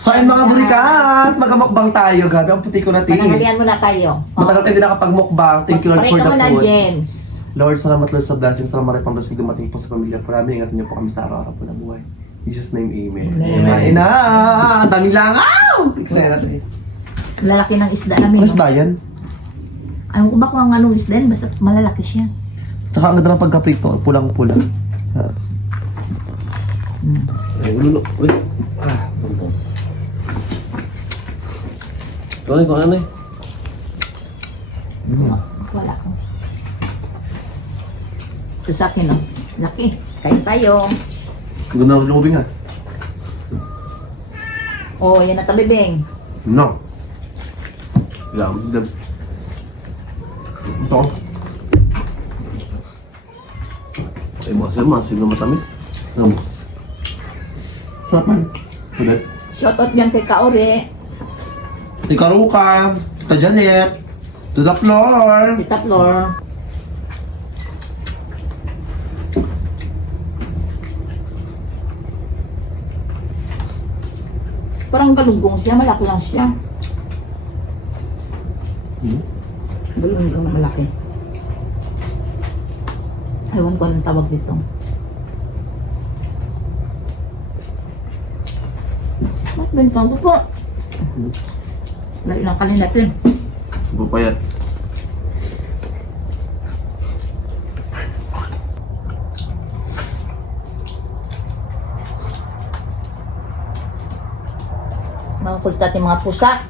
So ayun mga burikat, magamukbang tayo. Grabe, ang puti ko natin. Panangalian muna tayo. Matagal tayo hindi nakapagmukbang. Thank you Lord for the Pakita mo na, food. James. Lord, salamat Lord sa blessings. Salamat rin pang blessing dumating po sa pamilya po namin. Ingatan niyo po kami sa araw-araw po na buhay. In Jesus' name, amen. Amen. Kumain na! Ang daming langaw! Excited natin. Lalaki ng isda namin. Ano isda yan? Ayaw ko ba kung ang anong isda yan? Basta malalaki siya. Tsaka ang ganda ng pagkaprito, pulang-pula. Ay, ulo. Uy. Ito kung ano eh. Wala ko. Ito sa akin, oh. Laki. Kain tayo. Ang ganda ng lumubing ha. Oh, yan na tabibing. No. Gamit dyan. Ito. Ay, mga masin na matamis. Sarap man. Ulit. Shoutout yan kay Kaori. Tita Ruka, Tita Janet, to the floor. Tita Flor. Parang galunggong siya. Malaki lang siya. Galunggong na malaki. Ewan ko anong tawag dito. Ba't bintang ko po? Layo ng kalin natin. Bupayat. Mga kulit natin mga pusa.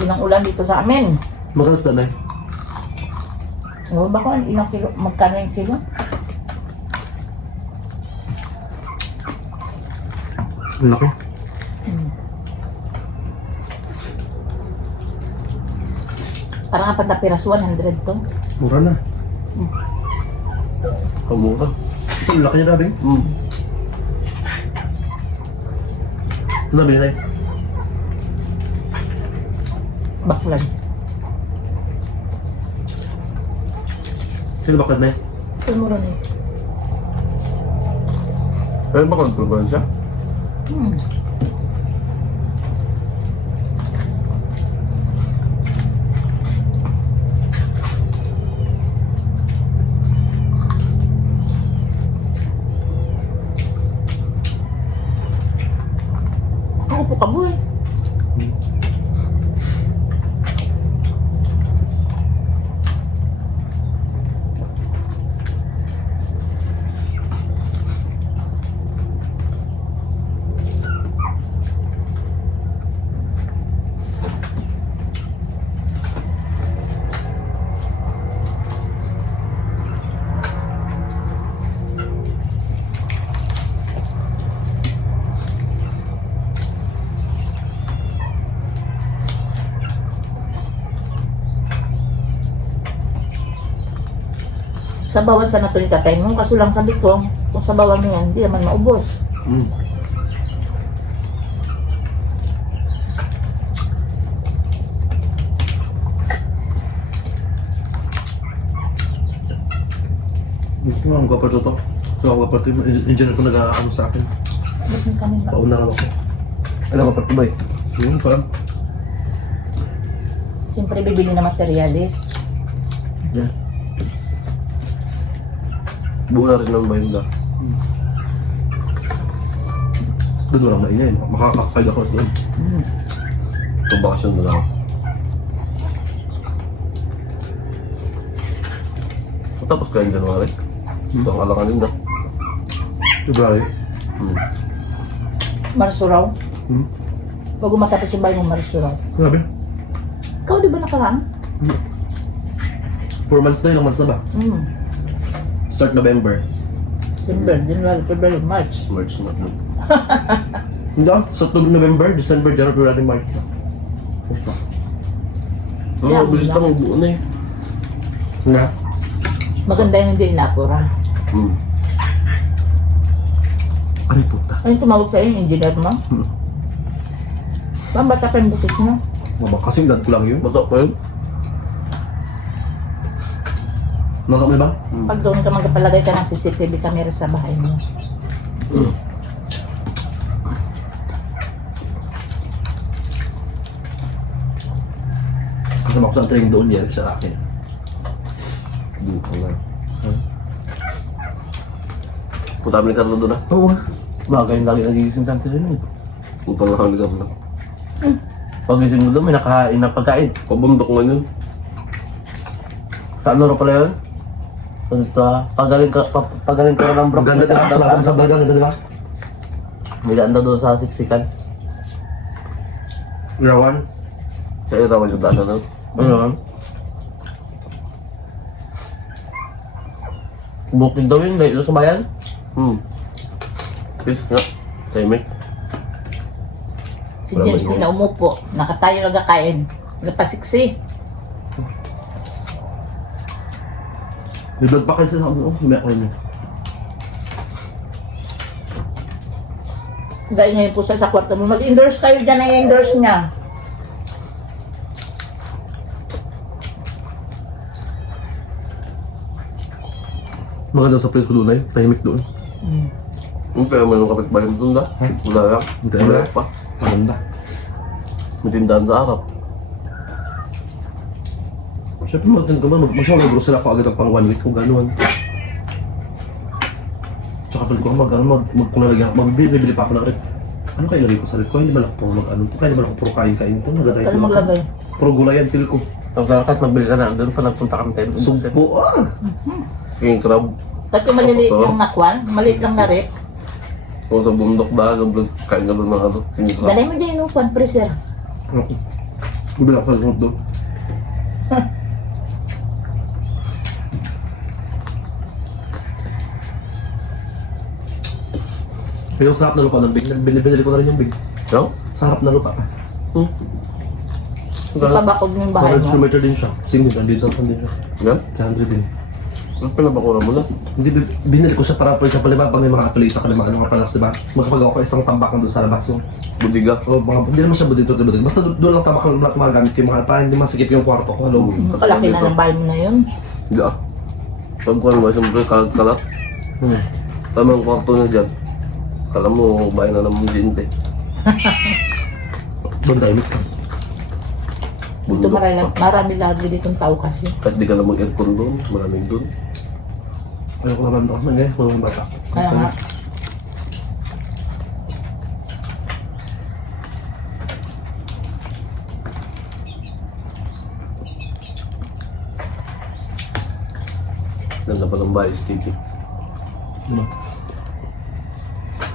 Ilang ulan dito sa amin. Magalit na eh. Ewan ba ko ilang kilo? Magkano yung kilo? Ang laki. Parang apat na piras, 100 to. Mura na. Kamura. Isang laki niya dabi. Hmm. Labi na eh. Baklan. Sino bakit na eh? Ito mura na eh. Pero ba kontrol siya? Ako po kaboy. Sabawan sana ito ni tatay mo. Kaso lang sabi ko, kung sabawan mo yan, hindi naman maubos. Gusto mo ang kapatid to. So ang kapatid, engineer ko nag-aano sa akin. Ba't may kanin ba? Pauna lang ako. Ano kapatid ba eh? Yun pa. Siyempre bibili na materialis. Yan. Buo na rin ng bayo na. Doon walang maingay. Makakakaid ako doon. Itong bakasyon na lang. Tapos kayo yung January. Ito ang alanganin na. February. Marso raw. Hmm. Bago matapos yung bayo mo, Marso raw. Grabe. Ikaw di ba nakaraan? 4 months na, ilang months na ba? Start November. December, January, February, March. March na. Hindi ah. Start November, December, January, February, March. Basta. Yeah, Bilis wala. lang buo na eh. Nga. Maganda yung hindi inapura. Ano yung puta? Ano yung tumawag sa'yo, yung engineer mo? Bang bata pa yung butis mo? Kasing dad ko lang yun. Bata pa yun. Nagak mo ba? Pag doon ka magpalagay ka ng CCTV camera sa bahay mo. Kasi ako sa train doon yan sa akin. Hindi ko na. Punta kami ni Carlo doon ah. Oo. Bagay yung lagi nagigising sa train. Punta na kami ni Carlo. Pagising mo doon, may nakain na pagkain. Pabundok nga yun. Sa ano rin pala yun? Pagaling ka ng bro. Ganda talaga sa bagang, ganda diba? May daan daw doon sa siksikan. Irawan? Sa irawan yung daan na doon. Ano? Bukid daw yun, dahil sa bayan. Yes nga. Tahimik. Si James din na umupo. Nakatayo nagkakain. Nagpasiksi. Bibag pa kayo sa ano, may ako niya. Dahil ngayon po sa kwarto mo. Mag-endorse kayo dyan ang endorse niya. Maganda sa place ko doon ay, tahimik doon. Yung kaya may kapit bahay mo doon na. Wala lang. Hindi, Wala wala. pa. Maganda. May tindahan sa harap. Siyempre maganda ka ba, mag-grocery ako agad ang pang 1 week kung gano'n. Tsaka feel ko kung nalagyan, magbibili pa ako ng rep. Ano kayo lagay ko sa rep ko? Hindi ba lang puro mag-ano? Kaya hindi ba lang puro kain-kain ito? Nagatay Kaya ko. maglagay. Puro gulay yan, feel ko. Kahit magbili ka na, doon pa nagpunta kami tayo. Sugpo ah! King crab. Kahit yung maliliit lang na kwan, maliit lang na rep. Kung sa bundok ba, kain ka doon ng ano. King crab. Dalay mo din yung kwan, freezer. Bibili ako sa lumot doon. Pero sa harap na lupa ng big, binili ko na rin yung big. No? Sa harap na lupa. Ipabakog yung bahay 100 mo. square meter din siya. Singid, andito din siya. Yan? 100 din. Ang pinabakura mo na. Hindi, binili ko siya para po siya palibag pag may mga apelita ka naman, ano mga palas, diba? Magkapag ako isang tambak na doon sa labas. So, Budiga. hindi naman siya budito. Basta doon lang tambak ng mga gamit ko yung mga para hindi masikip yung kwarto ko. Hello. Kalaki na ng bahay mo na yun. Hindi ah. Pagkuhan mo, siyempre kalat. Tamang kwarto niya dyan. Kala mo, bahay na naman dinte. Doon tayo. Dito marami lagi ditong tao kasi. Kahit di ka na mag-aircon doon, maraming doon. Ayaw ko naman doon. Ngayon, mga bata. Kaya nga. Ganda pa ng bahay, sticky. Diba?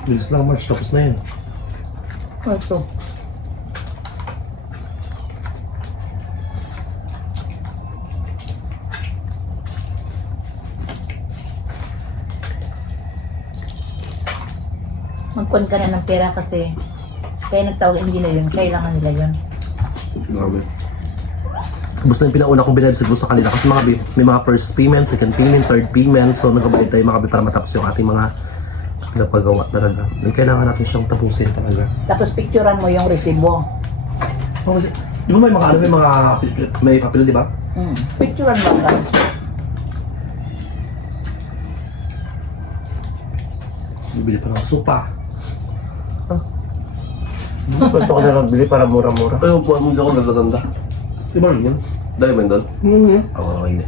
Bilis lang March, tapos na yun. Ito. Magkuhan ka na ng pera kasi kaya nagtawag ang nila yun. Kailangan nila yun. Marami. Basta yung pinauna kong binayad siguro sa kanila kasi may mga first payment, second payment, third payment. So nagbabayad tayo mga para matapos yung ating mga napagawa talaga. Then kailangan natin siyang tapusin talaga. Tapos picturean mo yung resibo. Di ba may mga ano, may papel, di ba? Picturean mo ka. Bibili pa ng sopa. Pwede ko na nagbili para mura-mura. Ay, upuan mo dyan ako nagaganda. Di ba rin yan? Dahil mo doon? Oo, hindi.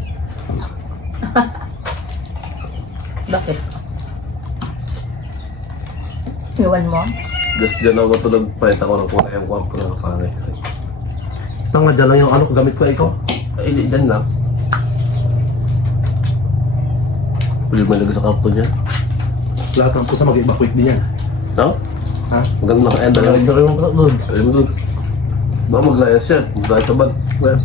Bakit? Iwan mo? Just dyan ako matulog, pahit ako ng kulay ang kwarto na kapangay. Tanga, dyan lang yung ano, gamit ko ikaw. Ay, hindi, dyan lang. Pwede mo ilagay sa karton niya. Lahat ng pusa mag-evacuate din yan. No? Ha? Maganda ka, enda lang. Pero yung doon. Ayun mo doon. Baka maglayas yan, maglayas sa bag. Well,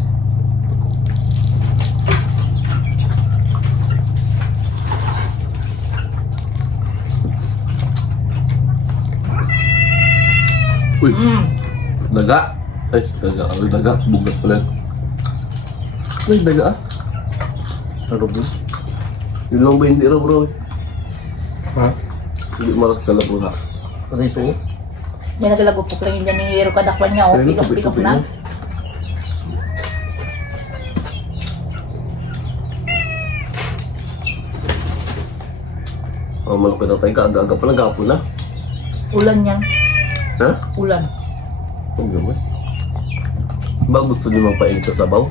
Uy, daga. Ay, daga. Ay, daga. Bugat pala yun. Ay, daga ah. Ano ba? Yun lang ba hindi raw bro? ha? Hindi maras ka lang bro ha. Ano ito? May nagalagupok lang yun dyan yung hero kadakwan niya. O, Ayun, pikok-pikok tupi-tupi na. yun. Oh, malaki na tayo. Aga-aga pa nag-apo na. Ulan yan. Ha? Ulan. Huwag naman. Ba gusto niyo magpainit sa sabaw?